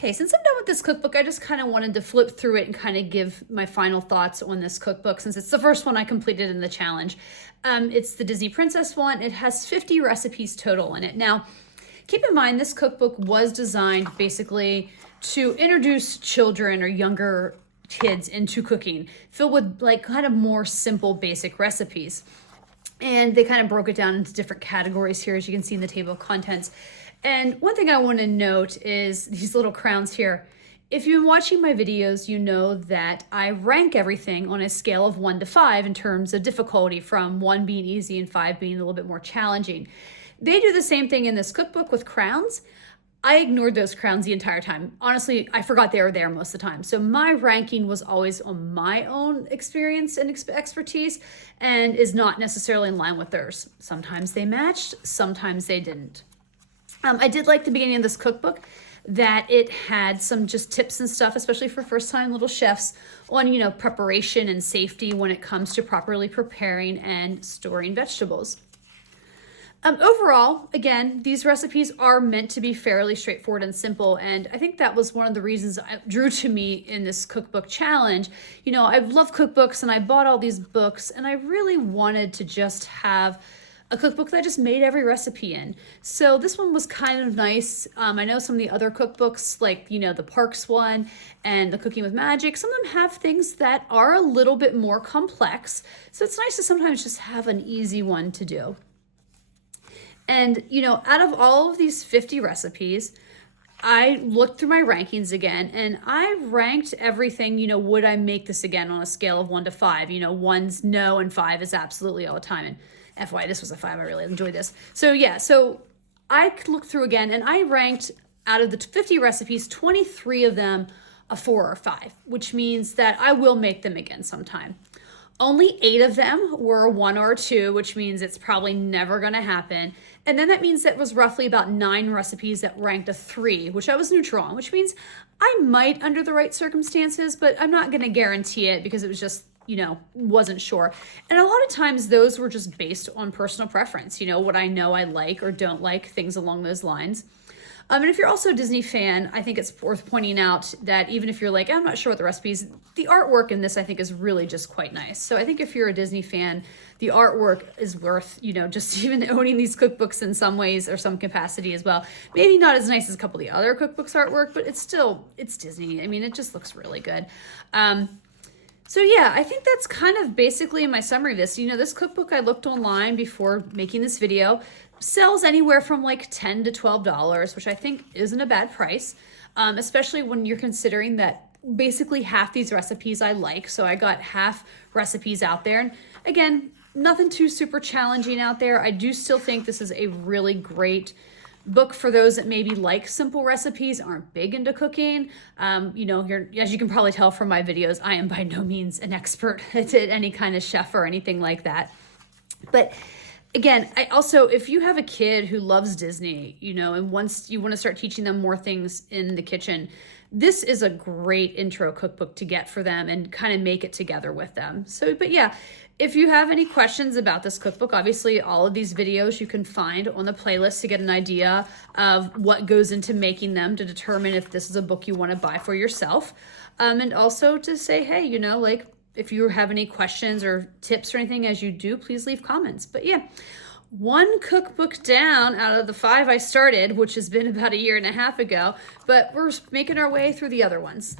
Okay, since I'm done with this cookbook, I just kind of wanted to flip through it and kind of give my final thoughts on this cookbook since it's the first one I completed in the challenge. It's the Disney Princess one. It has 50 recipes total in it. Now, keep in mind, this cookbook was designed basically to introduce children or younger kids into cooking, filled with like kind of more simple, basic recipes. And they kind of broke it down into different categories here, as you can see in the table of contents. And one thing I want to note is these little crowns here. If you've been watching my videos, you know that I rank everything on a scale of 1 to 5 in terms of difficulty, from 1 being easy and 5 being a little bit more challenging. They do the same thing in this cookbook with crowns. I ignored those crowns the entire time. Honestly, I forgot they were there most of the time. So my ranking was always on my own experience and expertise and is not necessarily in line with theirs. Sometimes they matched, sometimes they didn't. I did like the beginning of this cookbook that it had some just tips and stuff, especially for first-time little chefs, on, preparation and safety when it comes to properly preparing and storing vegetables. Overall, again, these recipes are meant to be fairly straightforward and simple, and I think that was one of the reasons it drew to me in this cookbook challenge. I love cookbooks, and I bought all these books, and I really wanted to just have a cookbook that I just made every recipe in. So this one was kind of nice. I know some of the other cookbooks, like, the Parks one and the Cooking with Magic, some of them have things that are a little bit more complex. So it's nice to sometimes just have an easy one to do. And, out of all of these 50 recipes, I looked through my rankings again, and I ranked everything, would I make this again on a scale of 1 to 5? 1's no, and 5 is absolutely all the time. And FYI, this was a 5. I really enjoyed this. So I looked through again, and I ranked, out of the 50 recipes, 23 of them a 4 or 5, which means that I will make them again sometime. Only 8 of them were 1 or 2, which means it's probably never going to happen. And then that means that was roughly about 9 recipes that ranked a 3, which I was neutral on, which means I might under the right circumstances, but I'm not going to guarantee it because it was just, wasn't sure. And a lot of times those were just based on personal preference, what I know I like or don't like, things along those lines. And if you're also a Disney fan, I think it's worth pointing out that even if you're like, I'm not sure what the recipes, the artwork in this I think is really just quite nice. So I think if you're a Disney fan, the artwork is worth, just even owning these cookbooks in some ways or some capacity as well. Maybe not as nice as a couple of the other cookbooks artwork, but it's Disney. I mean, it just looks really good. So yeah, I think that's kind of basically my summary of this. This cookbook I looked online before making this video sells anywhere from like $10 to $12, which I think isn't a bad price, especially when you're considering that basically half these recipes I like. So I got half recipes out there. And again, nothing too super challenging out there. I do still think this is a really great book for those that maybe like simple recipes, aren't big into cooking. Here, as you can probably tell from my videos, I am by no means an expert at any kind of chef or anything like that. But again, if you have a kid who loves Disney, and once you want to start teaching them more things in the kitchen, this is a great intro cookbook to get for them and kind of make it together with them. So, but yeah, if you have any questions about this cookbook, obviously all of these videos you can find on the playlist to get an idea of what goes into making them to determine if this is a book you want to buy for yourself. And also to say, hey, if you have any questions or tips or anything as you do, please leave comments. But yeah, 1 cookbook down out of the 5 I started, which has been about 1.5 years ago, but we're making our way through the other ones.